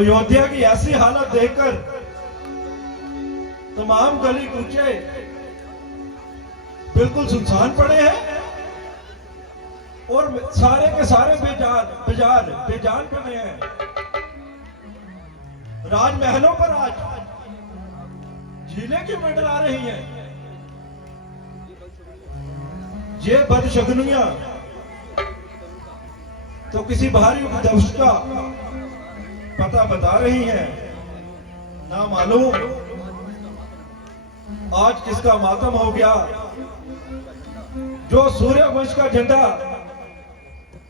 अयोध्या की ऐसी हालत देखकर तमाम गली कूचे बिल्कुल सुनसान पड़े हैं और सारे के सारे बेजान पड़े हैं। राजमहलों पर आज झीलें क्यों मंडरा रही हैं? ये बदशगुनियां तो किसी भारी उपद्रव का पता बता रही हैं। ना मालूम आज किसका मातम हो गया जो सूर्यवंश का झंडा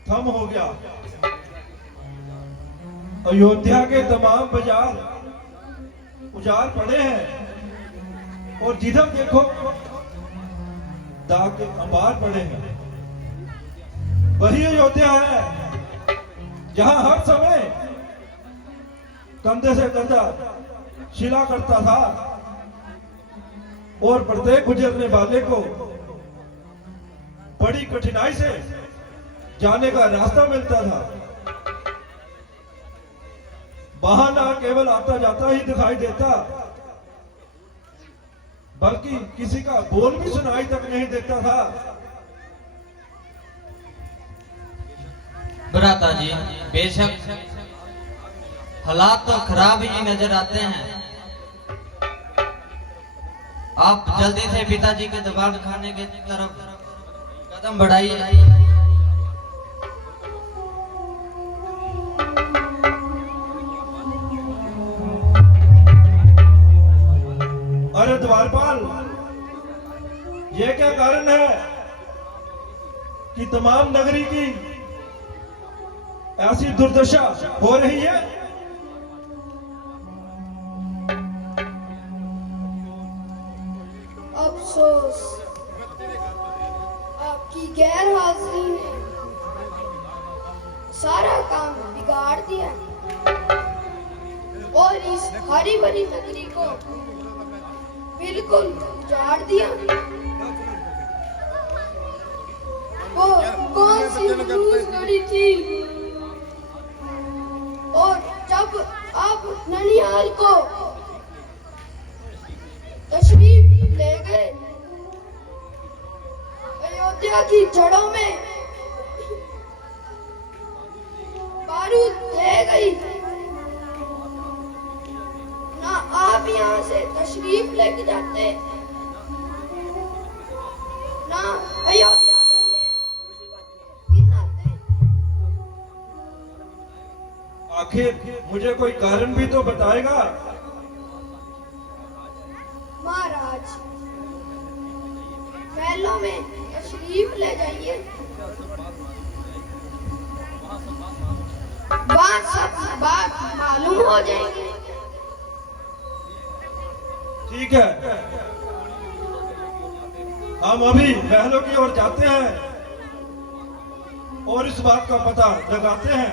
थम हो गया। अयोध्या के तमाम बाजार उजाड़ पड़े हैं और जिधर देखो दाग के अंबार पड़े हैं। वही अयोध्या है जहां हर समय कंधे से कंधा शिला करता था और प्रत्येक गुजरने वाले को बड़ी कठिनाई से जाने का रास्ता मिलता था। वहां ना केवल आता जाता ही दिखाई देता बल्कि किसी का बोल भी सुनाई तक नहीं देता था। भ्राता जी, बेशक हालात तो खराब ही नजर आते हैं। आप जल्दी से पिताजी के दबाव खाने की तरफ कदम बढ़ाइए। अरे द्वारपाल, ये क्या कारण है कि तमाम नगरी की ऐसी दुर्दशा हो रही है? अफसोस, आपकी गैर हाजिरी ने सारा काम बिगाड़ दिया और इस हरी भरी नगरी को बिल्कुल उजाड़ दिया। वो कौन सी जुलूस गड़ी थी और जब आप ननिहाल को तशरीफ ले गए, अयोध्या की जड़ों में बारूद ले गई। ना आप यहाँ से तशरीफ लेके जाते, ना अयोध्या के लिए दिन आते। आखिर मुझे कोई कारण भी तो बताएगा। महाराज, महलों में तशरीफ ले जाइए, वहाँ सब बात मालूम हो जाएगी। ठीक है, हम अभी महलों की ओर जाते हैं और इस बात का पता लगाते हैं।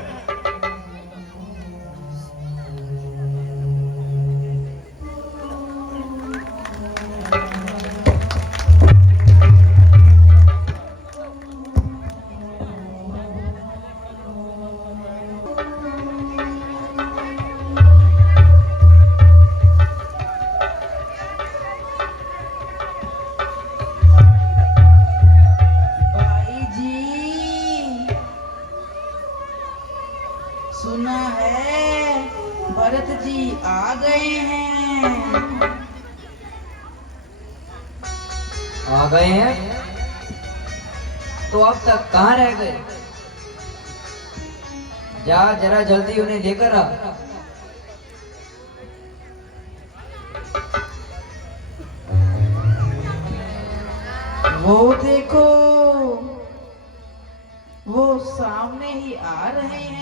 सुना है भरत जी आ गए हैं। आ गए हैं? तो अब तक कहाँ रह गए? जा जरा जल्दी उन्हें लेकर आ। वो देखो, वो सामने ही आ रहे हैं।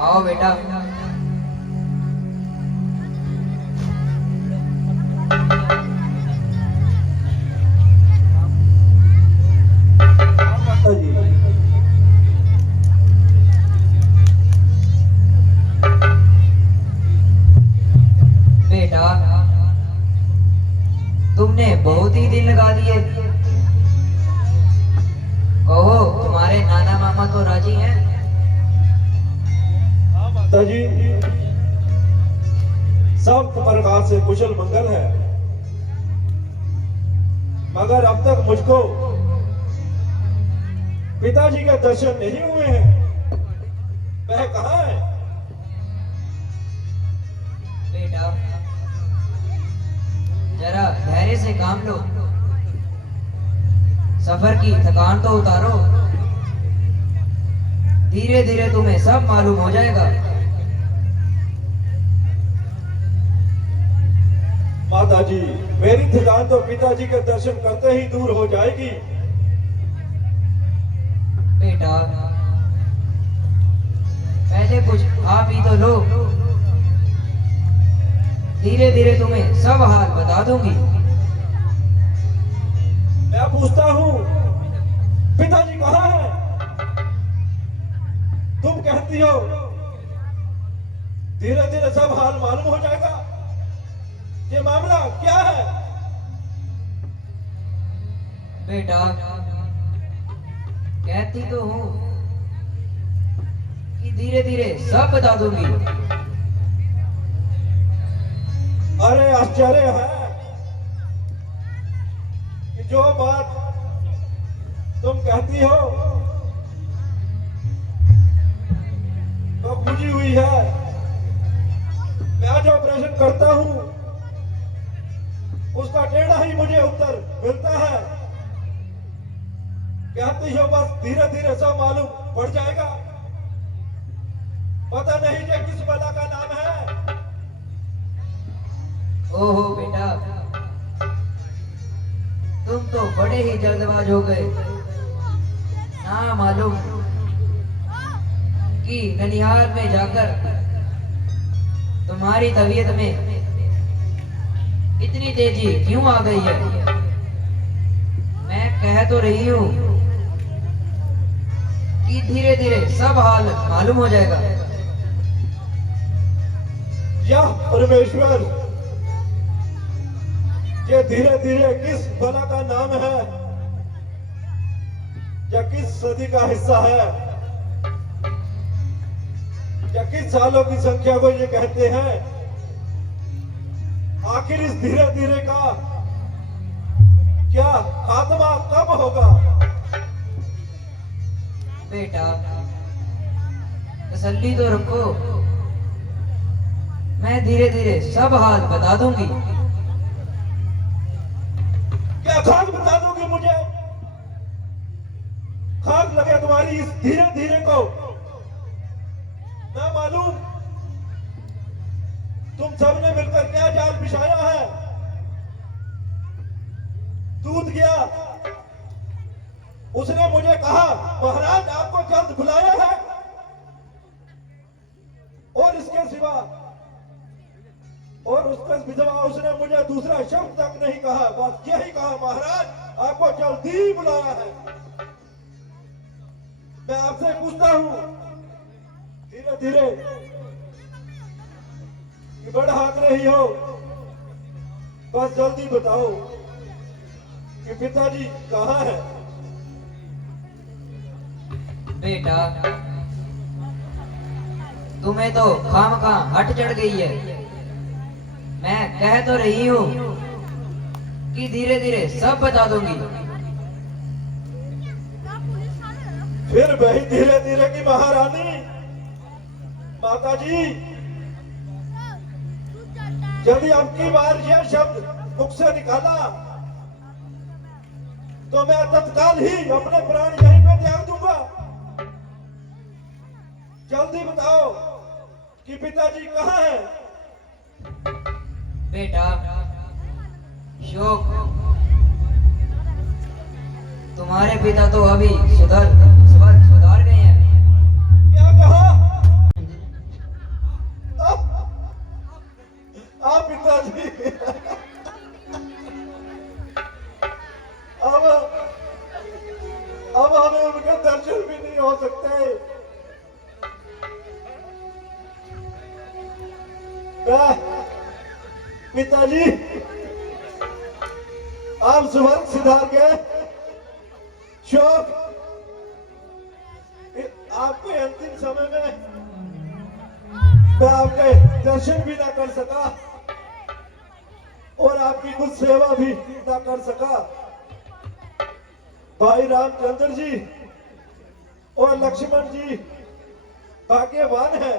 आओ बेटा। माता जी, बेटा, तुमने बहुत ही दिन लगा दिए। कहो, तुम्हारे नाना मामा तो राजी हैं। पिताजी सब प्रकार से कुशल मंगल है, मगर अब तक मुझको पिताजी के दर्शन नहीं हुए हैं। वह कहाँ है? बेटा जरा धैर्य से काम लो, सफर की थकान तो उतारो, धीरे धीरे तुम्हें सब मालूम हो जाएगा। माताजी, मेरी थकान तो पिताजी के दर्शन करते ही दूर हो जाएगी। बेटा पहले कुछ खा पी तो लो, धीरे धीरे तुम्हें सब हाल बता दूंगी। मैं पूछता हूँ पिताजी कहाँ है? तुम कहती हो धीरे धीरे सब हाल मालूम हो जाएगा। ये मामला क्या है? बेटा कहती तो हूँ कि धीरे धीरे सब बता दूंगी। अरे आश्चर्य है कि जो बात तुम कहती हो तो खुजी हुई है। मैं जो प्रश्न करता हूं उसका टेढ़ा ही मुझे उत्तर मिलता है। कहती हो बस धीरे धीरे सब मालूम पड़ जाएगा। पता नहीं कि किस बला का नाम है। ओहो बेटा, तुम तो बड़े ही जल्दबाज हो गए। ना मालूम कि ननिहाल में जाकर तुम्हारी तबीयत में इतनी तेजी क्यों आ गई है। मैं कह तो रही हूँ कि धीरे धीरे सब हाल मालूम हो जाएगा। या परमेश्वर, ये धीरे धीरे किस बला का नाम है या किस सदी का हिस्सा है या किस सालों की संख्या को ये कहते हैं? आखिर इस धीरे धीरे का क्या खात्मा कब होगा? बेटा तसल्ली तो रखो, मैं धीरे धीरे सब हाल बता दूंगी। क्या खाक बता दोगे मुझे? खाक लगे तुम्हारी इस धीरे धीरे को? ना मालूम तुम सबने मिलकर क्या जाल बिछाया है। दूध गया, उसने मुझे कहा महाराज आपको जल्द बुलाया है, और इसके सिवा और उसका विधवा उसने मुझे दूसरा शब्द तक नहीं कहा। बस यही कहा महाराज आपको जल्दी बुलाया है। मैं आपसे पूछता हूं धीरे धीरे कि बड़ा हाथ रही हो, बस जल्दी बताओ कि पिताजी कहाँ है? बेटा तुम्हें तो खामखा हट चढ़ गई है। मैं कह तो रही हूँ कि धीरे धीरे सब बता दूंगी। फिर वही धीरे धीरे की महारानी। माताजी, यदि अब की बार यह शब्द मुख से निकाला तो मैं तत्काल ही अपने प्राण यहीं पे त्याग दूंगा। जल्दी बताओ कि पिताजी कहाँ है? बेटा शोक, तुम्हारे पिता तो अभी सुधार गए हैं। क्या कहा? आप पिताजी अब हमें उनके दर्शन भी नहीं हो सकते। पिताजी आप स्वर्ग सिधार गए। शोक, आपके अंतिम समय में मैं आपके दर्शन भी ना कर सका और आपकी कुछ सेवा भी ना कर सका। भाई रामचंद्र जी और लक्ष्मण जी भाग्यवान है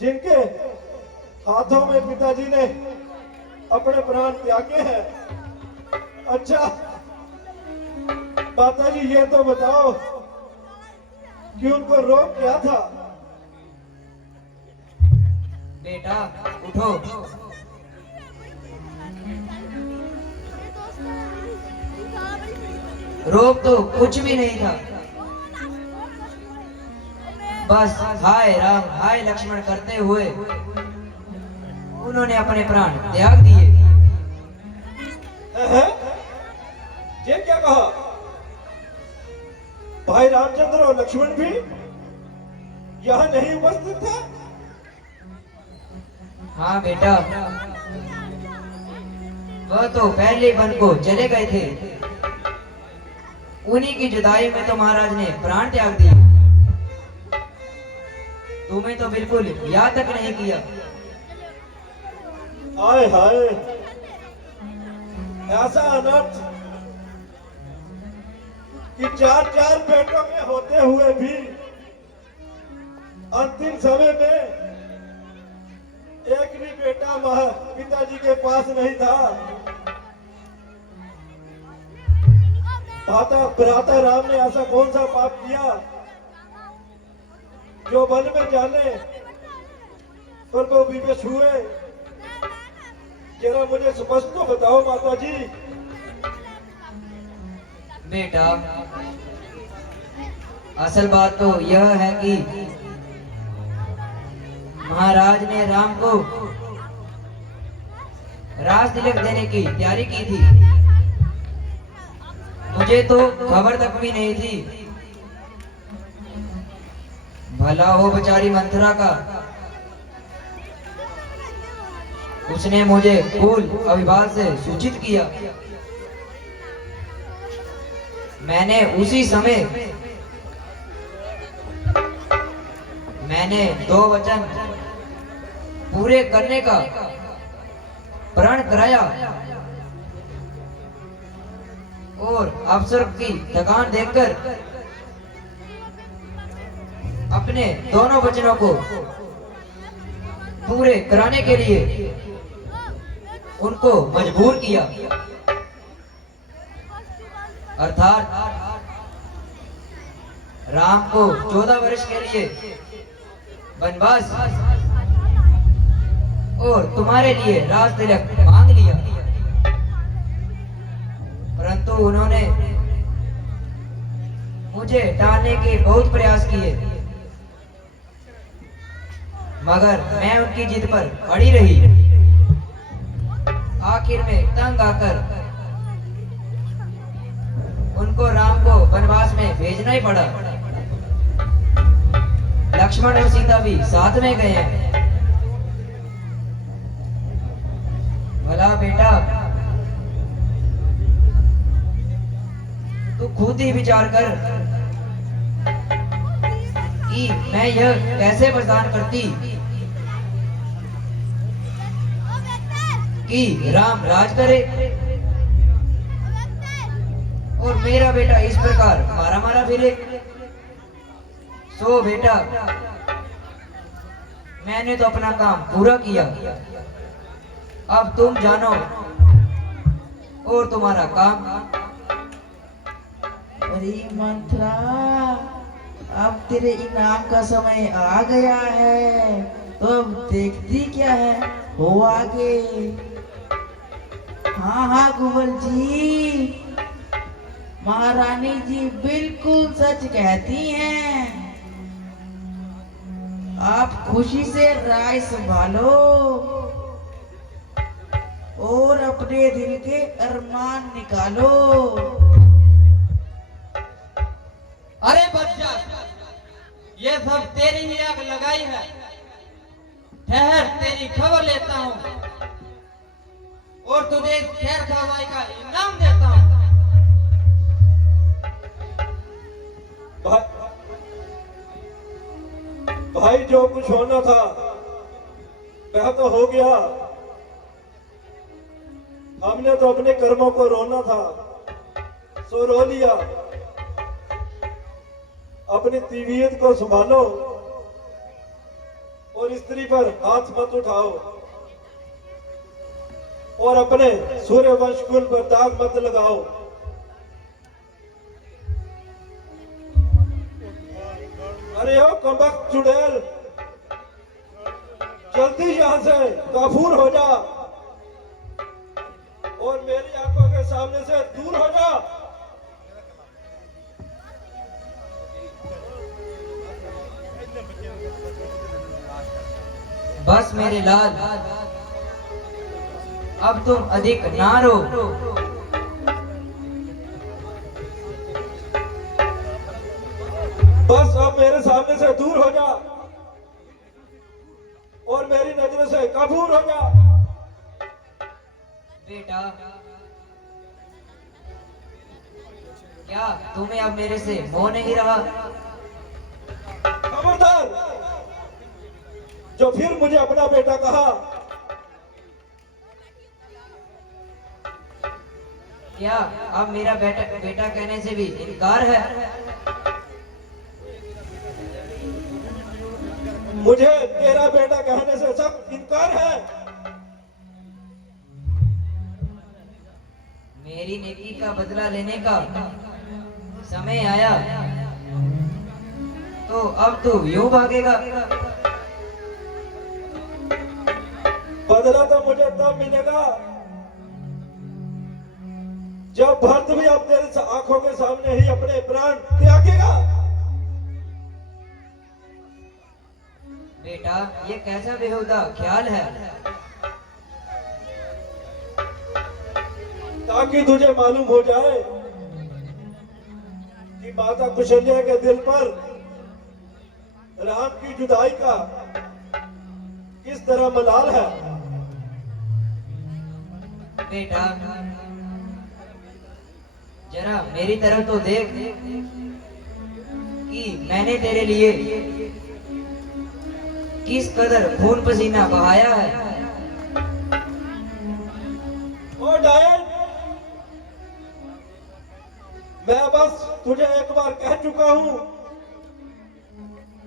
जिनके हाथों में पिताजी ने अपने प्राण त्यागे हैं। अच्छा माता जी, ये तो बताओ कि उनको रोग क्या था? बेटा उठो। रोग तो कुछ भी नहीं था, बस हाय राम हाय लक्ष्मण करते हुए उन्होंने अपने प्राण त्याग दिए। ये क्या कहा? भाई रामचंद्र और लक्ष्मण भी यहाँ नहीं उपस्थित था? हाँ बेटा, वह तो पहले वन को चले गए थे। उन्हीं की जुदाई में तो महाराज ने प्राण त्याग दिए। तुम्हें तो बिल्कुल याद तक नहीं किया। हाय हाय, ऐसा अनर्थ कि चार चार पेटों में होते हुए भी अंतिम समय में एक भी बेटा पिताजी के पास नहीं था। भ्राता राम ने ऐसा कौन सा पाप किया जो वन में जाने पर वो विवश हुए? जरा मुझे स्पष्ट तो बताओ माता जी। बेटा असल बात तो यह है कि महाराज ने राम को राज तिलक देने की तैयारी की थी। मुझे तो खबर तक भी नहीं थी। भला हो बेचारी मंथरा का, उसने मुझे फूल अभिभाष से सूचित किया। मैंने उसी समय दो वचन पूरे करने का प्रण कराया और अफसर की थकान देखकर अपने दोनों वचनों को पूरे कराने के लिए उनको मजबूर किया। अर्थात राम को 14 वर्ष के लिए वनवास और तुम्हारे लिए राज तिलक मांग लिया। परंतु उन्होंने मुझे टालने के बहुत प्रयास किए, मगर मैं उनकी जिद पर अड़ी रही। आखिर में तंग आकर उनको राम को वनवास में भेजना ही पड़ा। लक्ष्मण और सीता भी साथ में गए हैं। भला बेटा तू खुद ही विचार कर कि मैं यह कैसे बर्दाश्त करती कि राम राज करे और मेरा बेटा इस प्रकार मारा मारा फिरे। सो बेटा मैंने तो अपना काम पूरा किया, अब तुम जानो और तुम्हारा काम। अरे मंथरा, अब तेरे इनाम का समय आ गया है, तो अब देखती क्या है हो आगे। हाँ हाँ कुंवर जी, महारानी जी बिल्कुल सच कहती हैं। आप खुशी से राय संभालो और अपने दिल के अरमान निकालो। अरे बच्चा, ये सब तेरी ही आग लगाई है। ठहर, तेरी खबर लेता हूँ और तुझे खैर खवाई का इनाम देता हूँ। भाई जो कुछ होना था वह तो हो गया। हमने तो अपने कर्मों को रोना था, सो रो लिया। अपनी तबीयत को संभालो और स्त्री पर हाथ मत उठाओ और अपने सूर्यवंश कुल पर दाग मत लगाओ। अरे ओ कमबख्त चुड़ैल, जल्दी यहां से काफूर हो जा और मेरी आंखों के सामने से दूर हो जा। बस मेरे लाल, अब तुम अधिक ना रो। बस अब मेरे सामने से दूर हो जा और मेरी नजरों से काफूर हो जा। बेटा, क्या तुम्हें अब मेरे से मोह नहीं रहा? खबरदार, जो फिर मुझे अपना बेटा कहा। क्या अब मेरा बेटा बेटा कहने से भी इनकार है? मुझे तेरा बेटा कहने से सब इनकार है। मेरी नेकी का बदला लेने का समय आया तो अब तू यूं भागेगा? बदला तो मुझे तब मिलेगा जब भरत भी अब तेरे आंखों के सामने ही अपने प्राण त्यागेगा। बेटा, ये कैसा बेहुदा ख्याल है? ताकि तुझे मालूम हो जाए कि माता कुशल्या के दिल पर राम की जुदाई का किस तरह मलाल है। बेटा, जरा मेरी तरफ तो देख कि मैंने तेरे लिए किस कदर खून पसीना बहाया है। ओ डायन, मैं बस तुझे एक बार कह चुका हूं,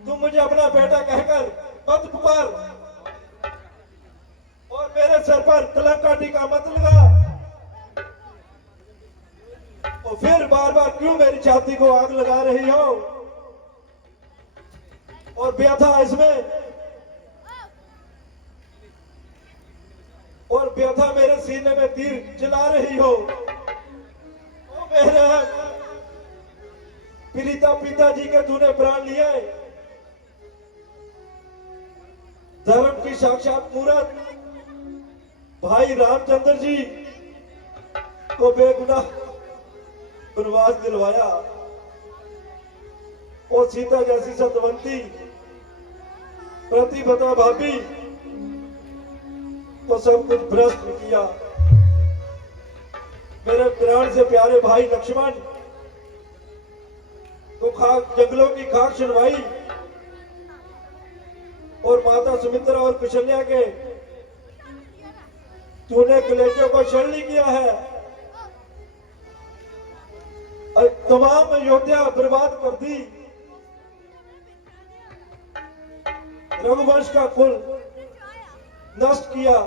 तू मुझे अपना बेटा कहकर मत पुकार और मेरे सर पर कलंक का टीका मत लगा। और फिर बार बार क्यों मेरी छाती को आग लगा रही हो और व्यथा इसमें, और व्यथा मेरे सीने में तीर चला रही हो। ओ मेरे पीड़िता पिताजी के तूने प्राण लिए, धर्म की साक्षात मूरत भाई रामचंद्र जी को बेगुनाह वनवास दिलवाया और सीता जैसी सतवंती प्रतिभा भाभी को सब कुछ भ्रष्ट किया। मेरे प्राण से प्यारे भाई लक्ष्मण को खाक जंगलों की खाक सुनवाई और माता सुमित्रा और कुशल्या के तूने कलेजों को शरणी किया है। तमाम अयोध्या बर्बाद कर दी, रघुवंश का कुल नष्ट किया।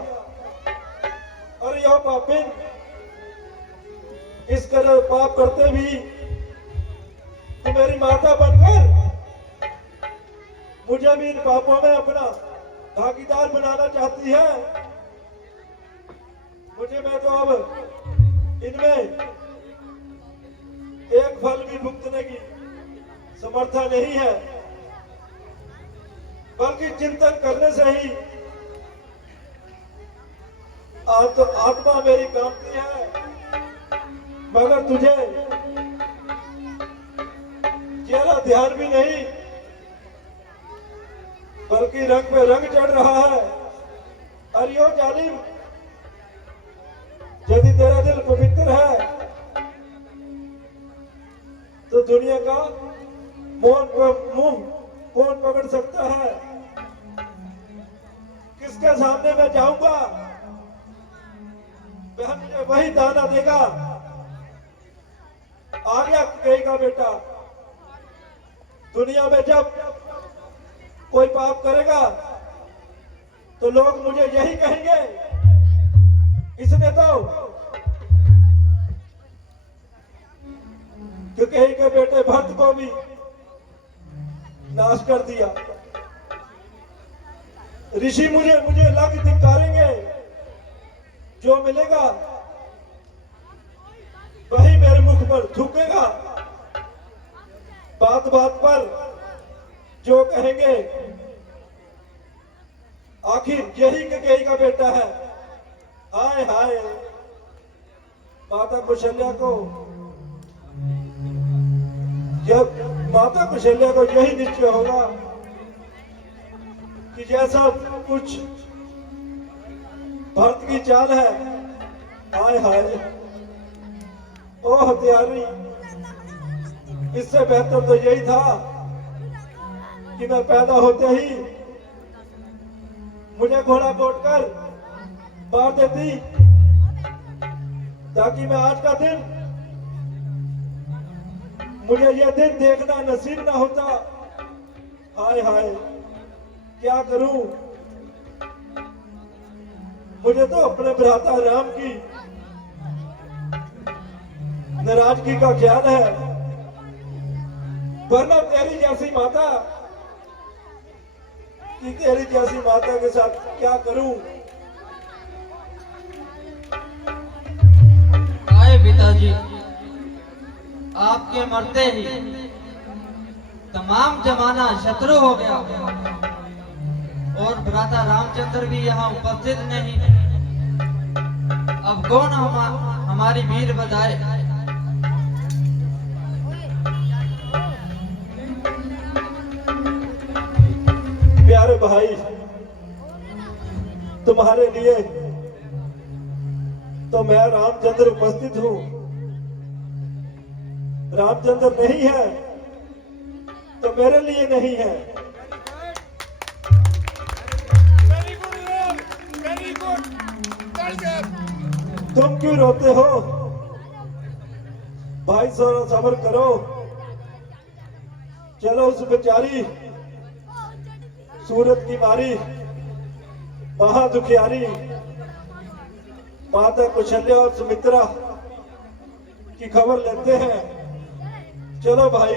और यह पापिन इस तरह पाप करते भी तू मेरी माता बनकर मुझे भी इन पापों में अपना भागीदार बनाना चाहती है। मुझे मैं तो अब इनमें एक फल भी भुगतने की समर्था नहीं है, बल्कि चिंतन करने से ही तो आत्मा मेरी कांपती है। मगर तुझे जरा ध्यान भी नहीं, बल्कि रंग पे रंग चढ़ रहा है। अरियो जालिम, यदि तेरा दिल पवित्र है तो दुनिया का मुंह कौन पकड़ सकता है? किसके सामने मैं जाऊंगा? वह मुझे वही दाना देगा। आ गया कहेगा बेटा। दुनिया में जब कोई पाप करेगा तो लोग मुझे यही कहेंगे, इसने तो क्योंकि के बेटे भक्त को भी नाश कर दिया। ऋषि मुझे लग धिक्कारेंगे। जो मिलेगा वही मेरे मुख पर थूकेगा। बात बात पर जो कहेंगे, आखिर यही ककेई का बेटा है। हाय हाय, माता कौशल्या को यही निश्चय होगा कि जैसा कुछ भरत की चाल है। हाय हाय, ओ हत्यारी, इससे बेहतर तो यही था कि मैं पैदा होते ही मुझे घोड़ा कोटकर मार देती, ताकि मैं आज का दिन, मुझे यह दिन देखना नसीब ना होता। हाय हाय, क्या करूं? मुझे तो अपने भ्राता राम की नाराजगी का ख्याल है, वरना तेरी जैसी माता के साथ क्या करूं? आए पिताजी, आपके मरते ही तमाम जमाना शत्रु हो गया और भ्राता रामचंद्र भी यहाँ उपस्थित नहीं। अब कौन हमारी वीर बधाए? प्यारे भाई, तुम्हारे लिए तो मैं रामचंद्र उपस्थित हूं। रामचंद्र नहीं है तो मेरे लिए नहीं है। तुम क्यों रोते हो भाई? सब्र करो। चलो उस बेचारी सूरत की मारी महादुखियारी माता कौशल्या और सुमित्रा की खबर लेते हैं। चलो भाई।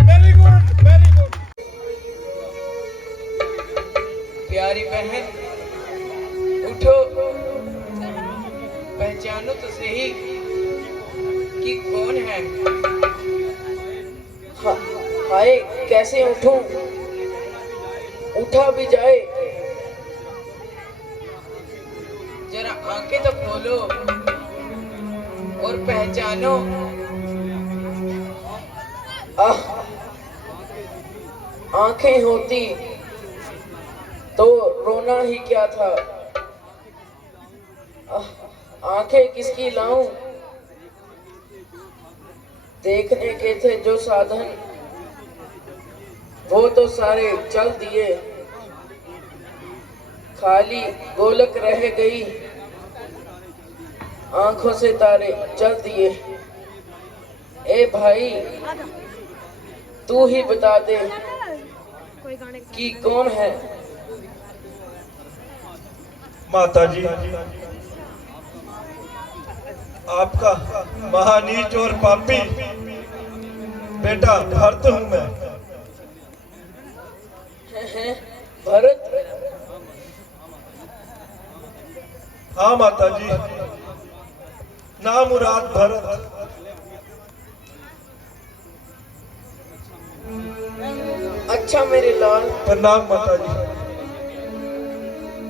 Very good, very good. प्यारी बहन, उठो, पहचानो तो सही कि कौन है। हाय, कैसे उठूं? उठा भी जाए, जरा आंखें तो खोलो और पहचानो। आंखें होती तो रोना ही क्या था। आंखें किसकी लाऊं? देखने के थे जो साधन वो तो सारे चल दिए, खाली गोलक रह गई, आंखों से तारे चल दिए। ए भाई, तू ही बता दे कि कौन है। माता जी, आपका महानीच और पापी बेटा भरत हूं मैं। भरत? हाँ माता जी, नामुराद भरत। अच्छा मेरे लाल, प्रणाम माता जी।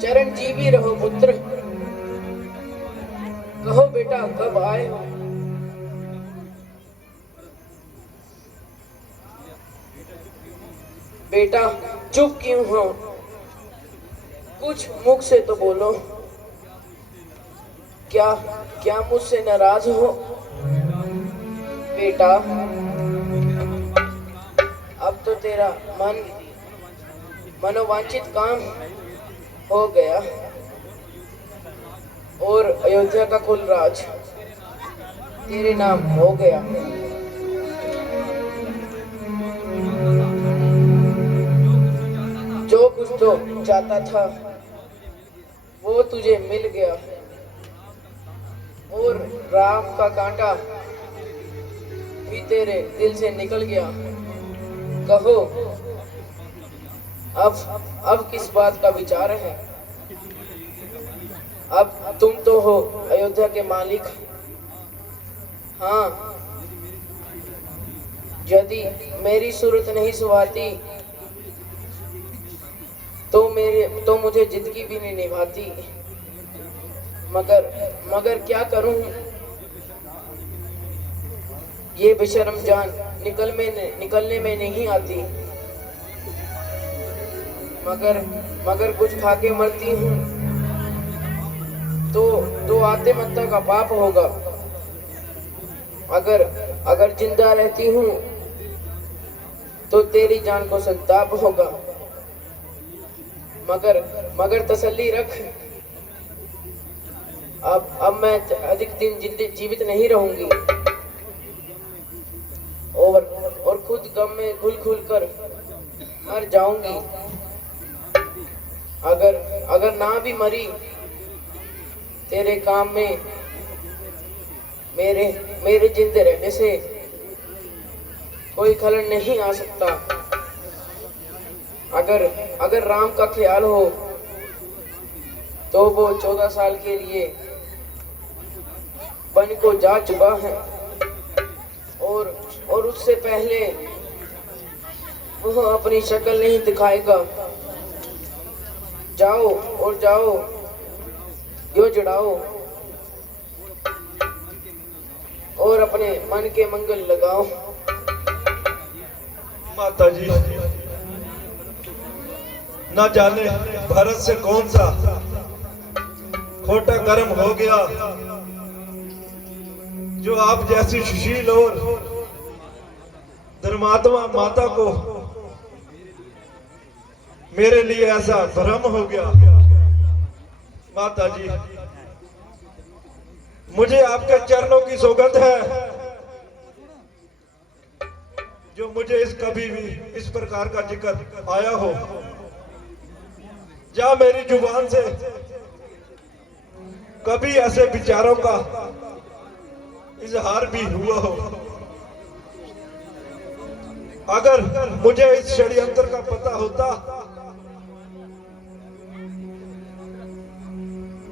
चिरंजीवी रहो पुत्र। कहो बेटा, कब आए हो? बेटा चुप क्यों हो? कुछ मुख से तो बोलो। क्या क्या मुझसे नाराज हो? बेटा, अब तो तेरा मनोवांछित काम हो गया और अयोध्या का कुल राज तेरे नाम हो गया। जो कुछ तो चाहता था वो तुझे मिल गया और राम का कांटा भी तेरे दिल से निकल गया। कहो अब किस बात का विचार है? अब तुम तो हो अयोध्या के मालिक। हाँ, यदि मेरी सूरत नहीं सुहाती तो मुझे जिंदगी भी नहीं निभाती। मगर क्या करूं? ये बेशर्म जान निकलने में नहीं आती। मगर कुछ खा के मरती हूँ तो आत्महत्या का पाप होगा। अगर जिंदा रहती हूँ तो तेरी जान को संताप होगा। मगर तसल्ली रख, अब मैं अधिक दिन जीवित नहीं रहूंगी और खुद गम में घुल कर मर जाऊंगी। अगर ना भी मरी, तेरे काम में मेरे जिंदे रहने से कोई खलल नहीं आ सकता। अगर राम का ख्याल हो तो वो 14 साल के लिए वन को जा चुका है और उससे पहले वो अपनी शक्ल नहीं दिखाएगा। जाओ यो जड़ाओ और अपने मन के मंगल लगाओ। माता जी, न जाने भरत से कौन सा खोटा कर्म हो गया जो आप जैसी सुशील और धर्मात्मा माता को मेरे लिए ऐसा भ्रम हो गया। माता जी, मुझे आपके चरणों की सौगंध है जो मुझे कभी भी इस प्रकार का जिक्र आया हो या मेरी जुबान से कभी ऐसे विचारों का इजहार भी हुआ हो। अगर मुझे इस षड्यंत्र का पता होता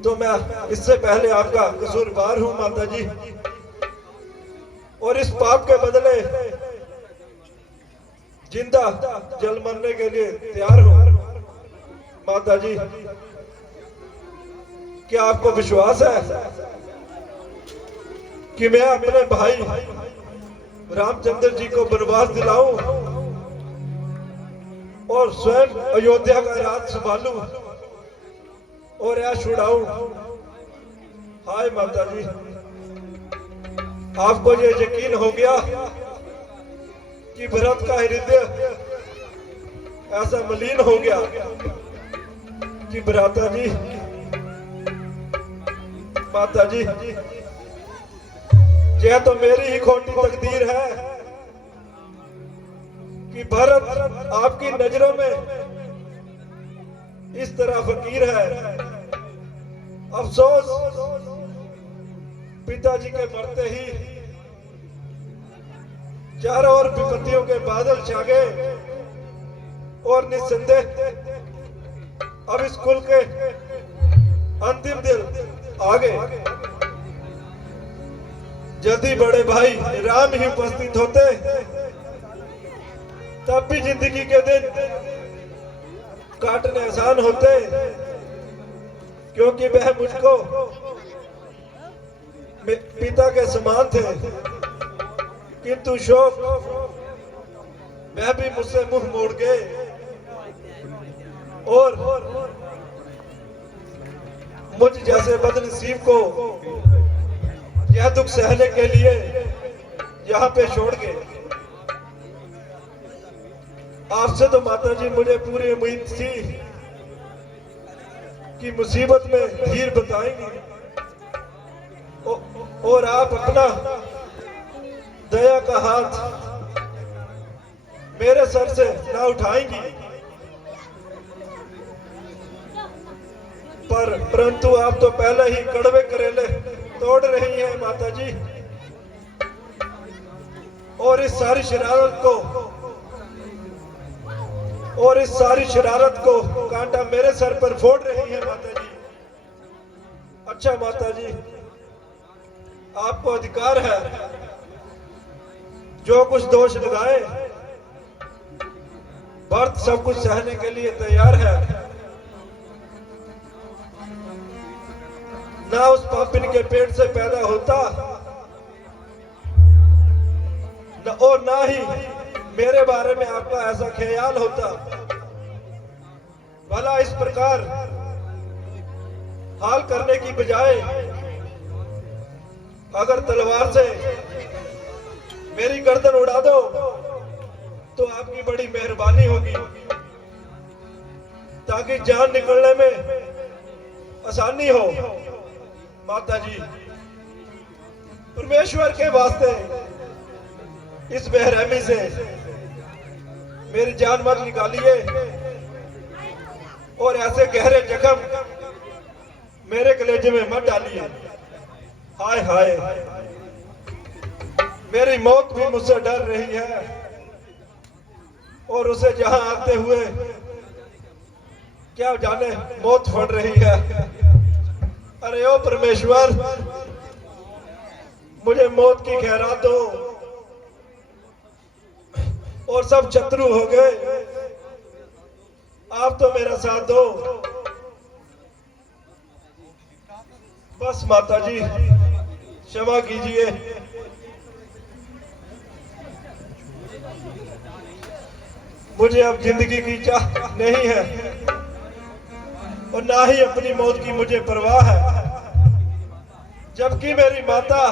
तो मैं इससे पहले आपका कसूरवार हूं माता जी, और इस पाप के बदले जिंदा जल मरने के लिए तैयार हूं। माता जी, क्या आपको विश्वास है कि मैं अपने भाई रामचंद्र जी को वनवास दिलाऊं और स्वयं अयोध्या का राज संभालूं और ऐश उड़ाऊं? हाय माता जी, आपको ये यकीन हो गया कि भरत का हृदय ऐसा मलिन हो गया कि भ्राता जी, माता जी, यह तो मेरी ही खोटी तकदीर है कि भरत आपकी नजरों में इस तरह फकीर है। अफसोस, पिताजी के मरते ही चारों ओर विपत्तियों के बादल छा गए और निस्संदेह अब इस कुल के अंतिम दिन आ गए। यदि बड़े भाई राम ही उपस्थित होते तब भी जिंदगी के दिन काटने आसान होते, क्योंकि वह मुझको पिता के समान थे। किंतु शोक, वह भी मुझसे मुंह मोड़ गए और मुझ जैसे बदनसीब को यह दुख सहने के लिए यहाँ पे छोड़ गए। आपसे तो माता जी मुझे पूरी उम्मीद थी कि मुसीबत में धीर बताएंगी और आप अपना दया का हाथ मेरे सर से ना उठाएंगी, परंतु आप तो पहले ही कड़वे करेले तोड़ रही हैं माता जी, और इस सारी शरारत को कांटा मेरे सर पर फोड़ रही है माता जी। अच्छा माता जी, आपको अधिकार है, जो कुछ दोष लगाए भरत सब कुछ सहने के लिए तैयार है। ना उस पापिन के पेट से पैदा होता और ना ही मेरे बारे में आपका ऐसा ख्याल होता। भला इस प्रकार हाल करने की बजाय अगर तलवार से मेरी गर्दन उड़ा दो तो आपकी बड़ी मेहरबानी होगी, ताकि जान निकलने में आसानी हो। माता जी, परमेश्वर के वास्ते इस बेरहमी से मेरी जान मत निकालिए और ऐसे गहरे जख्म मेरे कलेजे में मत डालिए। हाय हाय, मेरी मौत भी मुझसे डर रही है और उसे जहां आते हुए क्या जाने मौत फड़ रही है। अरे ओ परमेश्वर, मुझे मौत की खैरात दो और सब शत्रु हो गए, आप तो मेरा साथ दो। बस माता जी, क्षमा कीजिए। मुझे अब जिंदगी की चाह नहीं है और ना ही अपनी मौत की मुझे परवाह है, जबकि मेरी माता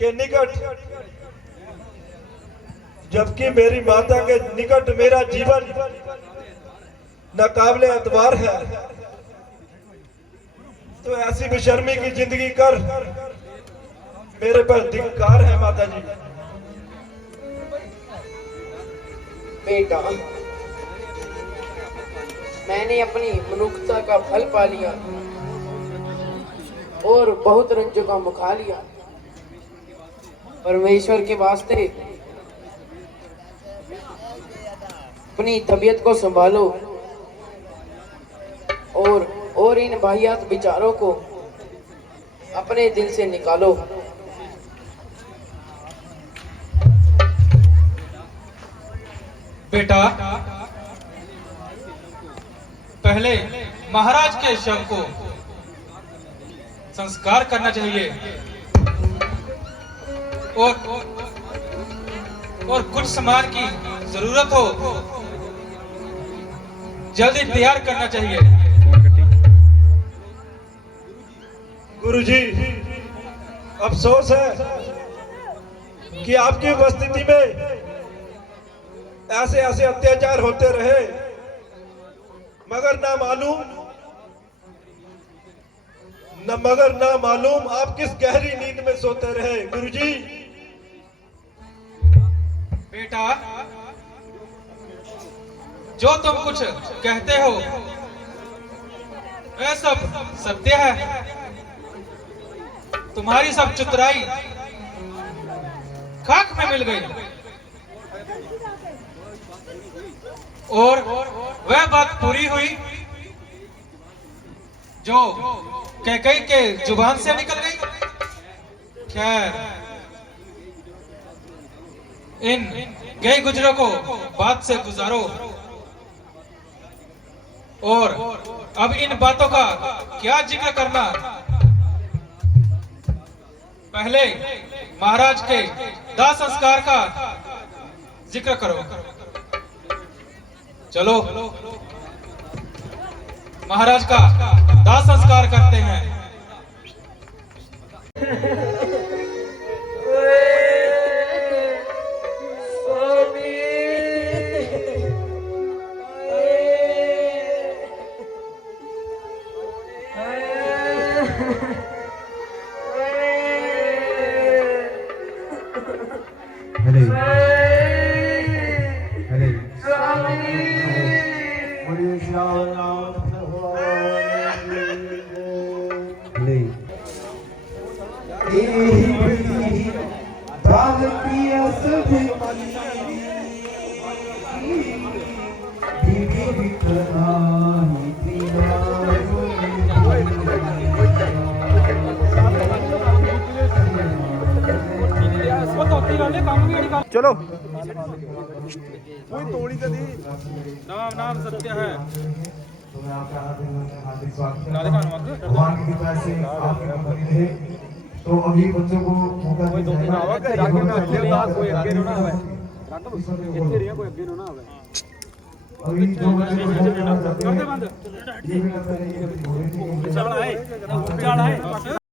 के निकट मेरा जीवन नाकाबिले एतबार है। तो ऐसी बेशर्मी की जिंदगी कर मेरे पर धिक्कार है माता जी। बेटा, मैंने अपनी मनुष्यता का फल पा लिया और बहुत रंजों का मुखा लिया। परमेश्वर के वास्ते अपनी तबीयत को संभालो और इन वाहियात विचारों को अपने दिल से निकालो। बेटा, पहले महाराज के शव को संस्कार करना चाहिए और कुछ सामान की जरूरत हो जल्दी तैयार करना चाहिए। गुरुजी, अफसोस है कि आपकी उपस्थिति में ऐसे ऐसे अत्याचार होते रहे, मगर ना मालूम आप किस गहरी नींद में सोते रहे। गुरुजी, बेटा, जो तुम कुछ कहते हो वह सब सत्य है। तुम्हारी सब चतुराई खाक में मिल गई और वह बात पूरी हुई जो कैकई के जुबान से निकल गई। खैर, इन गए गुजरों को बात से गुजारो और अब इन बातों का क्या जिक्र करना। पहले महाराज के दाह संस्कार का जिक्र करो। चलो महाराज का दाह संस्कार करते हैं। हेले हेले बोलिए श्याम नाथ भगवान हेले भागती सभी चलो कोई तोड़ी तो दी नाम नाम सत्य है भगवान की कृपा से आपकी कंपनी रहे तो अभी बच्चों को मौका दिया अभी जो बच्चे को